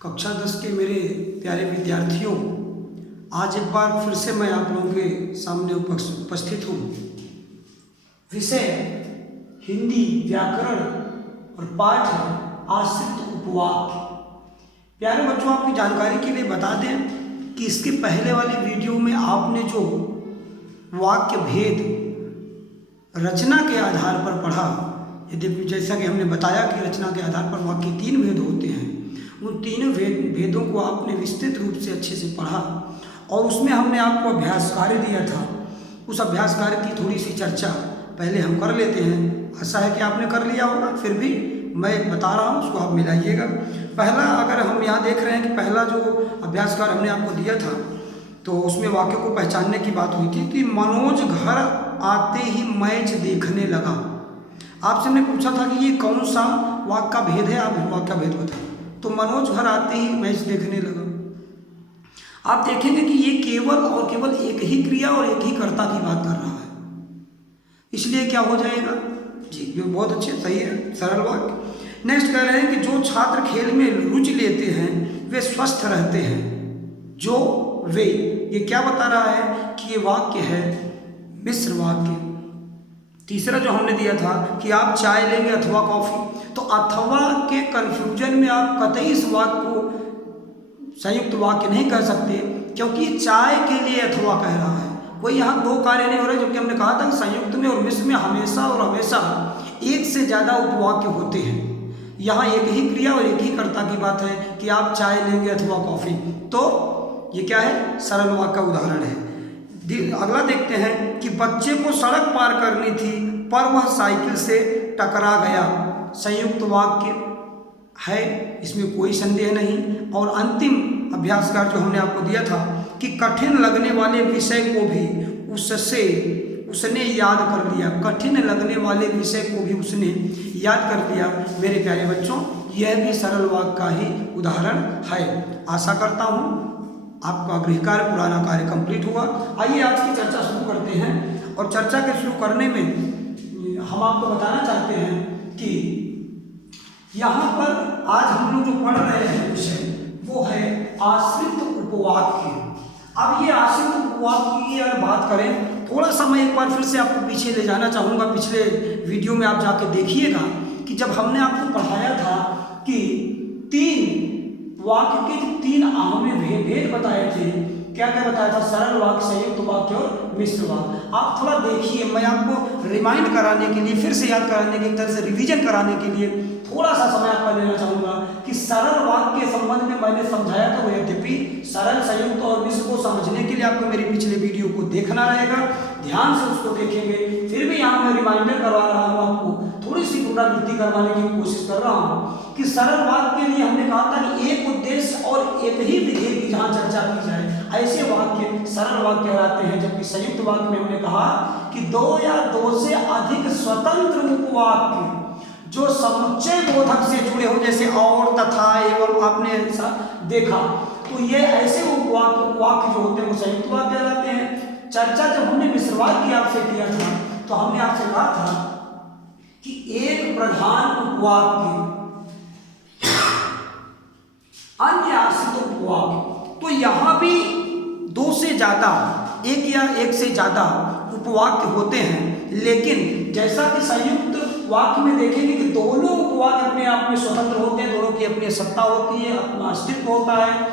कक्षा 10 के मेरे प्यारे विद्यार्थियों, आज एक बार फिर से मैं आप लोगों के सामने उपस्थित हूँ। विषय हिंदी व्याकरण और पाठ है आश्रित उपवाक्य। प्यारे बच्चों, आपकी जानकारी के लिए बता दें कि इसके पहले वाली वीडियो में आपने जो वाक्य भेद रचना के आधार पर पढ़ा, यदि जैसा कि हमने बताया कि रचना के आधार पर वाक्य 3 भेद होते हैं, उन तीनों भेदों को आपने विस्तृत रूप से अच्छे से पढ़ा और उसमें हमने आपको अभ्यास कार्य दिया था। उस अभ्यास कार्य की थोड़ी सी चर्चा पहले हम कर लेते हैं। ऐसा है कि आपने कर लिया होगा, फिर भी मैं बता रहा हूँ, उसको आप मिलाइएगा। पहला, अगर हम यहाँ देख रहे हैं कि पहला जो अभ्यास कार्य हमने आपको दिया था, तो उसमें वाक्य को पहचानने की बात हुई थी कि मनोज घर आते ही मैच देखने लगा। आपसे हमने पूछा था कि ये कौन सा वाक्य का भेद है, आप वाक्य का भेद बताएं। तो मनोज घर आते ही मैच देखने लगा। आप देखेंगे कि ये केवल और केवल एक ही क्रिया और एक ही कर्ता की बात कर रहा है, इसलिए क्या हो जाएगा जी, ये बहुत अच्छे, सही है, सरल वाक्य। नेक्स्ट कह रहे हैं कि जो छात्र खेल में रुचि लेते हैं वे स्वस्थ रहते हैं। जो वे, ये क्या बता रहा है कि ये वाक्य है मिश्र वाक्य। तीसरा जो हमने दिया था कि आप चाय लेंगे अथवा कॉफी, तो अथवा के कंफ्यूजन में आप कतई इस वाक्य को संयुक्त वाक्य नहीं कह सकते, क्योंकि चाय के लिए अथवा कह रहा है। कोई यहाँ दो कार्य नहीं हो रहे, जबकि हमने कहा था कि संयुक्त में और मिश्र में हमेशा और हमेशा एक से ज़्यादा उपवाक्य होते हैं। यहाँ एक ही क्रिया और एक ही कर्ता की बात है कि आप चाय लेंगे अथवा कॉफी, तो ये क्या है, सरल वाक्य का उदाहरण है। अगला देखते हैं कि बच्चे को सड़क पार करनी थी पर वह साइकिल से टकरा गया। संयुक्त वाक्य है, इसमें कोई संदेह नहीं। और अंतिम अभ्यासकार जो हमने आपको दिया था कि कठिन लगने वाले विषय को भी उसने याद कर लिया। कठिन लगने वाले विषय को भी उसने याद कर लिया। मेरे प्यारे बच्चों, यह भी सरल वाक्य का ही उदाहरण है। आशा करता हूँ आपका गृह कार्य, पुराना कार्य कंप्लीट हुआ। आइए आज की चर्चा शुरू करते हैं। और चर्चा के शुरू करने में हम आपको बताना चाहते हैं कि यहाँ पर आज हम लोग जो पढ़ रहे हैं विषय, वो है आश्रित उपवाक्य। अब ये आश्रित उपवाक्य की अगर बात करें, थोड़ा सा मैं एक बार फिर से आपको पीछे ले जाना चाहूँगा। पिछले वीडियो में आप जाके देखिएगा कि जब हमने आपको पढ़ाया था कि 3 वाक्य के 3 अहम भेद बताए थे। क्या क्या बताया था? सरल वाक्य, संयुक्त वाक्य और मिश्र वाक्य। आप थोड़ा देखिए, मैं आपको रिमाइंड कराने के लिए, फिर से याद कराने की, एक तरह से रिवीजन कराने के लिए थोड़ा सा समय आपका लेना चाहूँगा कि सरल वाक्य के संबंध में मैंने समझाया था। वो यद्यपि सरल, संयुक्त और मिश्र को समझने के लिए आपको मेरी पिछले वीडियो को देखना रहेगा, ध्यान से उसको देखेंगे। फिर भी यहाँ मैं रिमाइंडर करवा रहा हूँ, आपको थोड़ी सी पुनरावृत्ति करवाने की कोशिश कर रहा हूँ कि सरल वाक्य के लिए हमने कहा था कि एक उद्देश्य और एक ही विधेय की जहाँ चर्चा की जाए, ऐसे वाक्य सरल वाक्य कहलाते हैं। जबकि संयुक्त वाक्य में हमने कहा कि 2 या 2 से अधिक स्वतंत्र उपवाक्य जो समुच्चय बोधक से जुड़े हो, जैसे और, तथा, एवं, आपने ऐसा देखा, तो ये ऐसे वाक्य जो होते हैं वो संयुक्त वाक्य कहलाते हैं। चर्चा जब हमने मिश्र वाक्य आपसे किया था, तो हमने आपसे कहा था कि एक प्रधान उपवाक्य, अन्य आश्रित उपवाक्य। तो यहाँ भी 2 से ज़्यादा, एक या एक से ज़्यादा उपवाक्य होते हैं, लेकिन जैसा कि संयुक्त वाक्य में देखेंगे कि दोनों उपवाक्य अपने आप में स्वतंत्र होते हैं, दोनों की अपनी सत्ता होती है, अपना अस्तित्व होता है,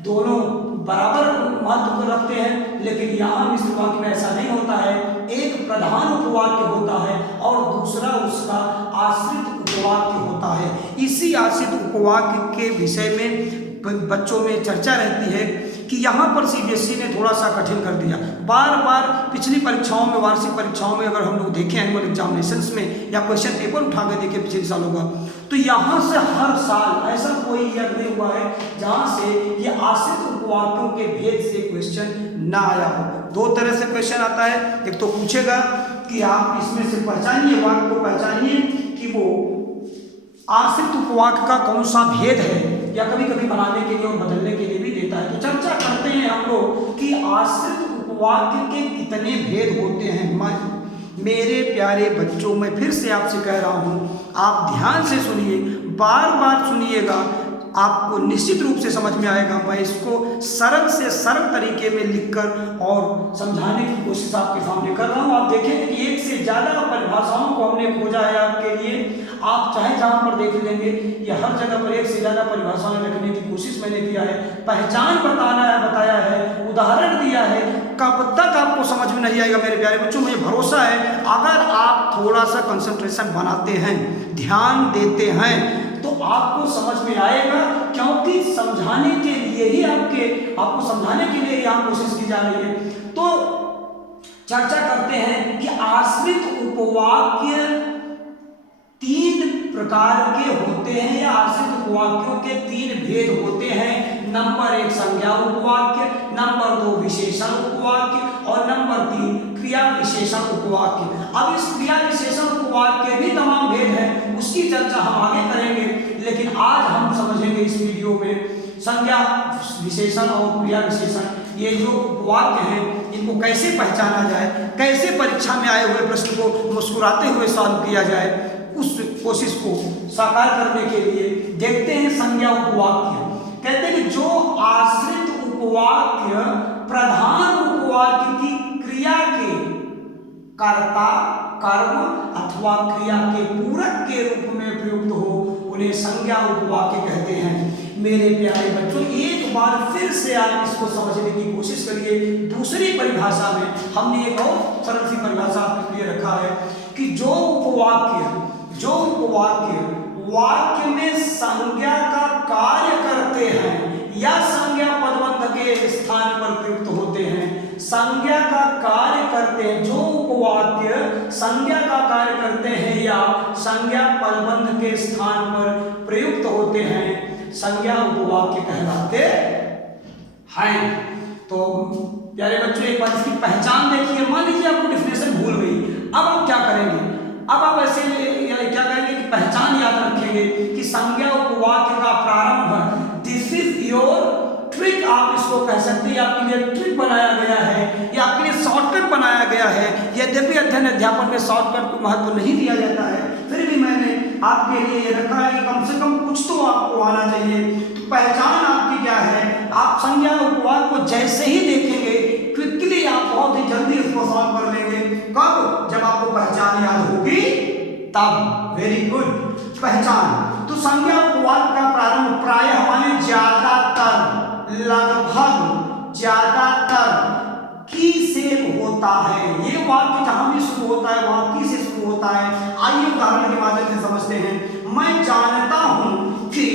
दोनों बराबर महत्व रखते हैं। लेकिन यहाँ मिश्र वाक्य में ऐसा नहीं होता है। एक प्रधान उपवाक्य होता है और दूसरा उसका आश्रित उपवाक्य होता है। इसी आश्रित उपवाक्य के विषय में बच्चों में चर्चा रहती है कि यहाँ पर सीबीएसई ने थोड़ा सा कठिन कर दिया। बार बार पिछली परीक्षाओं में, वार्षिक परीक्षाओं में अगर हम लोग देखें, एनुअल एग्जामिनेशंस में, या क्वेश्चन पेपर उठा के देखें पिछले सालों का, तो यहाँ से हर साल ऐसा कोई ईयर नहीं हुआ है जहाँ से ये आश्रित उपवाक्यों के भेद से क्वेश्चन ना आया हो। 2 तरह से क्वेश्चन आता है। एक तो पूछेगा कि आप इसमें से पहचानिए, वाक्य को पहचानिए कि वो आश्रित उपवाक्य का कौन सा भेद है, या कभी कभी बनाने के लिए और बदलने के लिए भी देता है। तो चर्चा करते हैं हम लोग कि आश्रित उपवाक्य के कितने भेद होते हैं। मेरे प्यारे बच्चों, मैं फिर से आपसे कह रहा हूँ, आप ध्यान से सुनिए, बार बार सुनिएगा। आपको निश्चित रूप से समझ में आएगा। मैं इसको सरल से सरल तरीके में लिखकर और समझाने की कोशिश आपके सामने कर रहा हूँ। आप देखेंगे कि एक से ज़्यादा परिभाषाओं को हमने खोजा है आपके लिए। आप चाहे जहाँ पर देख लेंगे, ये हर जगह पर एक से ज़्यादा परिभाषाएं रखने की कोशिश मैंने किया है, पहचान बताया है, उदाहरण दिया है। कब तक आपको समझ में नहीं आएगा मेरे प्यारे बच्चों, मुझे भरोसा है अगर आप थोड़ा सा कंसंट्रेशन बनाते हैं, ध्यान देते हैं, तो आपको समझ में आएगा। क्योंकि समझाने के लिए ही आपको समझाने के लिए यहाँ कोशिश की जा रही है। तो चर्चा करते हैं कि आश्रित उपवाक्य 3 प्रकार के होते हैं, या आश्रित उपवाक्यों के 3 भेद होते हैं। नंबर 1 संज्ञा उपवाक्य, नंबर 2 विशेषण उपवाक्य और नंबर 3 क्रिया विशेषण उपवाक्य। अब इस क्रिया विशेषण उपवाक्य के भी तमाम भेद हैं, उसकी चर्चा हम आगे करेंगे। लेकिन आज हम समझेंगे इस वीडियो में संज्ञा विशेषण और क्रिया विशेषण, ये जो उपवाक्य हैं इनको कैसे पहचाना जाए, कैसे परीक्षा में आए हुए प्रश्न को मुस्कुराते हुए सॉल्व किया जाए, उस कोशिश को साकार करने के लिए देखते हैं संज्ञा उपवाक्य। कहते हैं कि जो आश्रित उपवाक्य प्रधान उपवाक्य की क्रिया के कर्ता, कर्म अथवा क्रिया के पूरक के रूप में प्रयुक्त हो, उन्हें संज्ञा उपवाक्य कहते हैं। मेरे प्यारे बच्चों, एक बार फिर से आप इसको समझने की कोशिश करिए। दूसरी परिभाषा में हमने एक और सरल सी परिभाषा आपके लिए रखा है कि जो उपवाक्य वाक्य में संज्ञा का कार्य करते हैं या संज्ञा पदबंध के स्थान पर प्रयुक्त होते हैं, संज्ञा का कार्य करते हैं, जो उपवाक्य संज्ञा का कार्य करते हैं या संज्ञा पदबंध के स्थान पर प्रयुक्त होते हैं, संज्ञा उपवाक्य कहलाते हैं। तो प्यारे बच्चों, एक बार इसकी पहचान देखिए। मान लीजिए आपको डिफिनेशन भूल गई, अब आप क्या करेंगे? अब आप ऐसे क्या करेंगे कि पहचान याद रखेंगे कि संज्ञा उपवाक्य का प्रारंभ, दिस इज योर ट्रिक, आप इसको कह सकते हैं। आपके लिए ट्रिक बनाया गया है, या आपके लिए शॉर्टकट बनाया गया है। यद्यपि अध्ययन अध्यापन में शॉर्टकट को महत्व नहीं दिया जाता है, फिर भी मैंने आपके लिए ये रखा है कि कम से कम कुछ तो आपको आना चाहिए। तो पहचान आपकी क्या है? आप संज्ञा उपवाक्य को जैसे ही देखेंगे, क्विकली आप बहुत ही जल्दी उसको सॉल्व कर लेंगे। कब? जब आपको पहचान याद होगी तब। वेरी गुड, पहचान। तो संज्ञा उपवाक्य का प्रारंभ प्रायः हमारे ज्यादातर, लगभग, ज्यादातर की से होता है। ये वाक्य जहां भी शुरू होता है वहां की से शुरू होता है। आइए उदाहरण के माध्यम से समझते हैं। मैं जानता हूं कि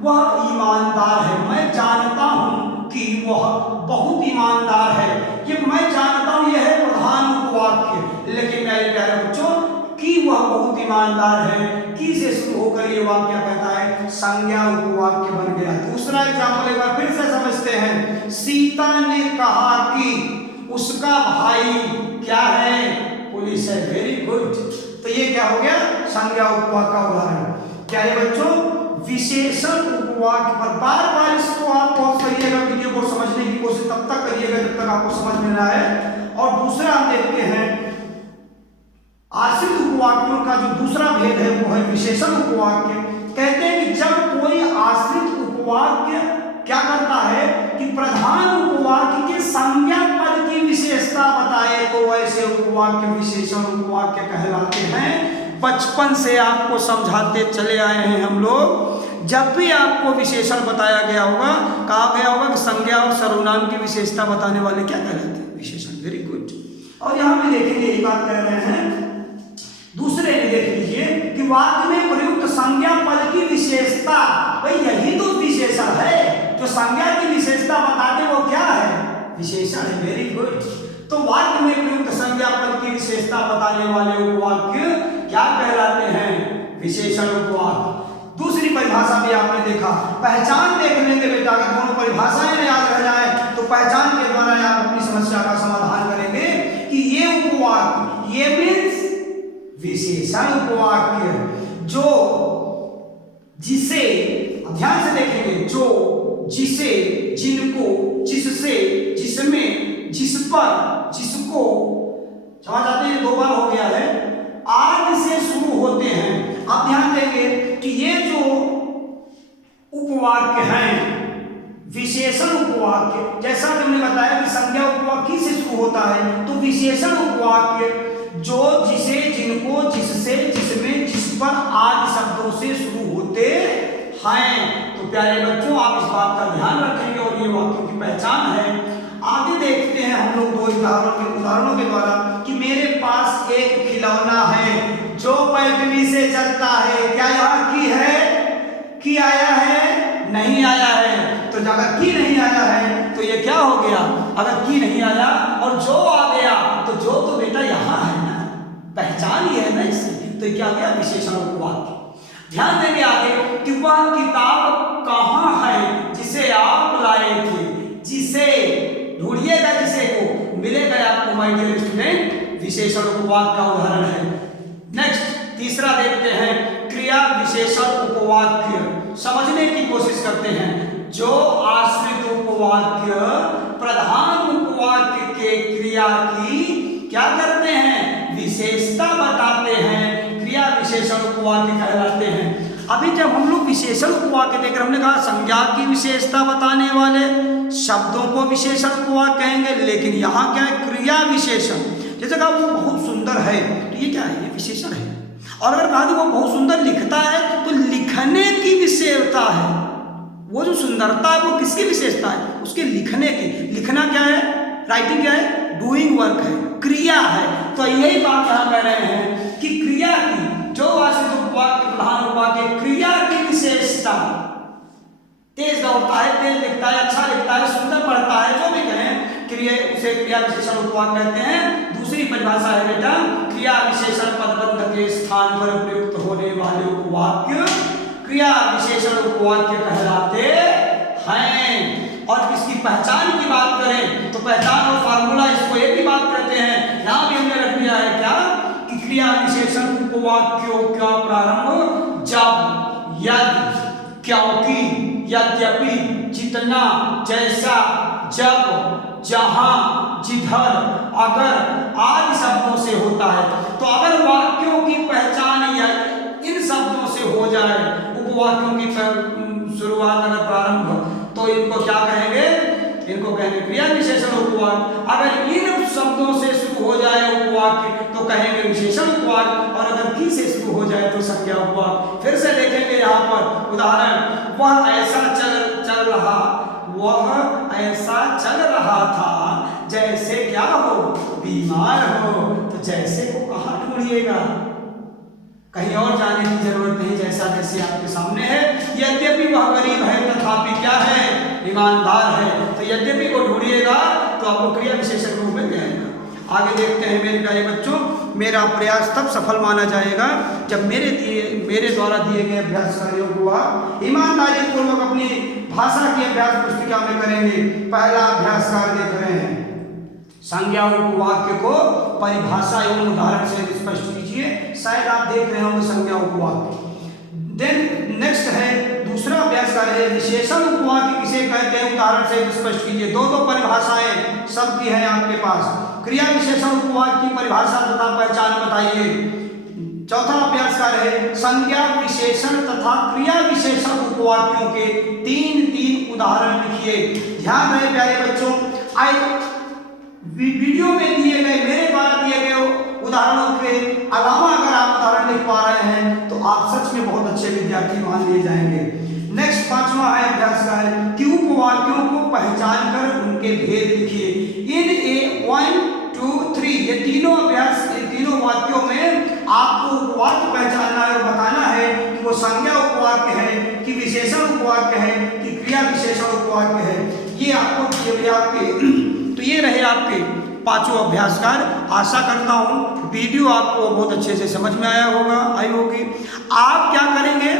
वह ईमानदार है। मैं जानता हूं कि वह बहुत ईमानदार है। ये मैं जानता हूं, यह है प्रधान उपवाक्य। लेकिन मेरे प्यारे बच्चों, कि वह बहुत ईमानदार है, की से शुरू होकर ये वाक्य कहता है संज्ञा उपवाक्य बन गया। दूसरा एग्जाम्पल एक बार फिर से समझते हैं। सीता ने कहा कि उसका भाई क्या है? पुलिस है। Very good. तो ये क्या हो गया? संज्ञा उपवाक्य का उदाहरण। प्यारे बच्चों, विशेषण उपवाक्य पर बार बार इसको आप पॉज करिएगा, वीडियो को समझने की कोशिश तब तक करिएगा जब तक आपको समझ में ना आए। और दूसरा हम देखते हैं आश्रित उपवाक्यों का जो दूसरा भेद है वो है विशेषण उपवाक्य। कहते हैं कि जब कोई आश्रित उपवाक्य क्या करता है कि प्रधान उपवाक्य के संज्ञा पद की विशेषता बताए, तो ऐसे उपवाक्य विशेषण उपवाक्य कहलाते हैं। बचपन से आपको समझाते चले आए हैं हम लोग। जब भी आपको विशेषण बताया गया होगा, कहा गया होगा कि संज्ञा और सर्वनाम की विशेषता बताने वाले क्या कहलाते हैं? विशेषण। Very good. और यहां भी देखेंगे एक बात कह रहे हैं, दूसरे में देख लीजिए कि वाक्य में प्रयुक्त संज्ञा पद की विशेषता, भाई यही तो विशेषण है। जो संज्ञा की विशेषता बताते वो क्या है? विशेषण है। Very good. तो वाक्य में प्रयुक्त संज्ञा पद की विशेषता बताने वाले उपवाक्य क्या कहलाते हैं? विशेषण उपवाक्य। दूसरी परिभाषा भी आपने देखा। पहचान देख लेंगे बेटा, अगर दोनों परिभाषाएं याद रह जाए तो पहचान के द्वारा आप अपनी समस्या का समाधान करेंगे कि ये उपवाक्य, ये मीन्स विशेषण उपवाक्य, जो जिसे, ध्यान से देखेंगे, जो, जिसे, जिनको, जिससे, जिसमें, जिस पर, जिसको, समझ आते हैं? 2 बार हो गया है। आदि से शुरू होते हैं। अब ध्यान देंगे कि ये जो उपवाक्य हैं। विशेषण उपवाक्य, जैसा कि हमने बताया कि संज्ञा उपवाक्य से शुरू होता है, तो विशेषण उपवाक्य जो जिसे, जिनको, जिससे, जिसमें, जिस पर आदि शब्दों से शुरू होते हैं। तो प्यारे बच्चों, आप इस बात का ध्यान रखेंगे और ये वाक्यों की पहचान है। आगे देखते हैं हम लोग दो उदाहरणों के द्वारा कि मेरे पास एक खिलौना है जो बैटरी से चलता है। क्या यहाँ की है? की आया है? नहीं आया है। तो अगर की नहीं आया है तो ये क्या हो गया? अगर की नहीं आया और जो आ गया तो जो तो बेटा यहाँ है ना, पहचान ही है ना इससे, तो क्या गया? विशेषण उपवाक्य। ध्यान देंगे आगे कि वह किताब कहाँ है जिसे आप लाए थे। जिसे ढूंढिएगा, जिसे को मिलेगा आपको माय डियर स्टूडेंट, विशेषण उपवाक्य का उदाहरण है। नेक्स्ट तीसरा देखते हैं, क्रिया विशेषण उपवाक्य। समझने की कोशिश करते हैं। जो आश्रित उपवाक्य प्रधान उपवाक्य के क्रिया की क्या करते हैं? विशेषता बताते हैं, क्रिया विशेषण उपवाक्य कहलाते हैं। अभी जब हम लोग विशेषण उपवाक्य देखकर हमने कहा संज्ञा की विशेषता बताने वाले शब्दों को विशेषण उपवाक्य कहेंगे, लेकिन यहाँ क्या है? क्रिया विशेषण। जैसे कहा वो बहुत सुंदर है, तो ये क्या है? ये विशेषण है। और अगर कहा वो बहुत सुंदर लिखता है, तो लिखने की विशेषता है। वो जो सुंदरता है वो किसकी विशेषता है? उसके लिखने की। लिखना क्या है? राइटिंग क्या है? डूइंग वर्क है, क्रिया है। तो यही बात यहाँ कह रहे हैं कि क्रिया की, जो आश्रित उपवाक्य प्रधान उपवाक्य क्रिया की विशेषता, तेज दौड़ता है, तेज लिखता है, अच्छा लिखता है, सुंदर पढ़ता है, जो भी कहें, क्रिया उसे क्रिया विशेषण उपवाक्य कहते हैं। दूसरी परिभाषा है बेटा, क्रिया विशेषण पदबंध के स्थान पर प्रयुक्त होने वाले उपवाक्य क्रिया विशेषण उपवाक्य कहलाते हैं। और इसकी पहचान की बात करें तो पहचान और फार्मूला इसको एक ही बात कहते हैं। यहां भी हमने रख दिया है क्या कि क्रिया विशेषण उपवाक्यों का प्रारंभ जब, यदि, क्योंकि, यद्यपि, जितना, जैसा, जब, जहां, जिधर, अगर आदि शब्दों से होता है। तो अगर वाक्यों की पहचान या इन शब्दों से हो जाए, उपवाक्यों की शुरुआत अगर प्रारंभ, तो इनको क्या कहेंगे? इनको कहेंगे क्रिया विशेषण उपवाक्य। अगर इन शब्दों से शुरू हो जाए उपवाक्य तो कहेंगे विशेषण उपवाक्य, और अगर की से शुरू हो जाए तो संज्ञा उपवाक्य। फिर से देखेंगे यहाँ पर उदाहरण, वह ऐसा चल रहा, वह ऐसा चल रहा था जैसे क्या हो? बीमार हो। तो जैसे को कहाँ ढूंढिएगा? कहीं और जाने की जरूरत नहीं, जैसा जैसे आपके सामने है। यद्यपि वह गरीब है तथापि क्या है? ईमानदार है। तो यद्यपि को ढूंढिएगा तो आपको क्रिया विशेषण रूप में मिलेगा। आगे देखते हैं मेरे प्यारे बच्चों, मेरा प्रयास तब सफल माना जाएगा जब मेरे द्वारा दिए गए अभ्यास कार्यों को आप ईमानदारी पूर्वक अपनी भाषा की अभ्यास पुस्तिका में करेंगे। पहला अभ्यास कार्य देख रहे हैं, संज्ञा उपवाक्य को परिभाषा एवं उदाहरण से स्पष्ट कीजिए। शायद आप देख रहे होंगे संज्ञा उपवाक्य। देन नेक्स्ट है दूसरा अभ्यास कार्य है विशेषण उपवाक्य किसे कहते हैं, उदाहरण से स्पष्ट कीजिए। दो परिभाषाएं सबकी है आपके पास। क्रिया विशेषण उपवाक्य की परिभाषा तथा पहचान बताइए। चौथा अभ्यास कार्य है संज्ञा विशेषण तथा क्रिया विशेषण उपवाक्यों के तीन उदाहरण लिखिए। ध्यान रहे प्यारे बच्चों, वीडियो में दिए गए, मेरे द्वारा दिए गए उदाहरणों के अलावा अगर आप उदाहरण लिख पा रहे हैं तो आप सच में बहुत अच्छे विद्यार्थी मान लिए जाएंगे। नेक्स्ट पांचवा है अभ्यास का है कि उपवाक्यों को पहचान कर उनके भेद लिखिए। इन ए 1 2 3 ये तीनों अभ्यास, तीनों वाक्यों में आपको उपवाक्य पहचानना है और बताना है कि वो संज्ञा उपवाक्य है कि विशेषण उपवाक्य है कि क्रिया विशेषण उपवाक्य है। ये आपको तो ये रहे आपके पांचों अभ्यास कार्य। आशा करता हूँ वीडियो आपको बहुत अच्छे से समझ में आई होगी। आप क्या करेंगे,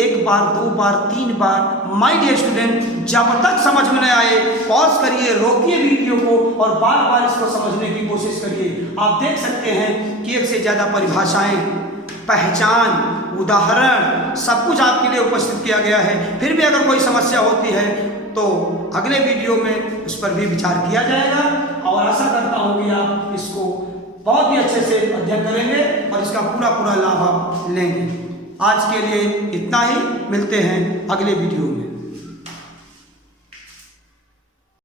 एक बार, दो बार, तीन बार, माय डियर स्टूडेंट, जब तक समझ में न आए पॉज करिए, रोकिए वीडियो को और बार बार इसको समझने की कोशिश करिए। आप देख सकते हैं कि एक से ज़्यादा परिभाषाएं, पहचान, उदाहरण सब कुछ आपके लिए उपस्थित किया गया है। फिर भी अगर कोई समस्या होती है तो अगले वीडियो में उस पर भी विचार किया जाएगा और आशा करता हूँ कि आप इसको बहुत ही अच्छे से अध्ययन करेंगे और इसका पूरा लाभ आप लेंगे। आज के लिए इतना ही, मिलते हैं अगले वीडियो में।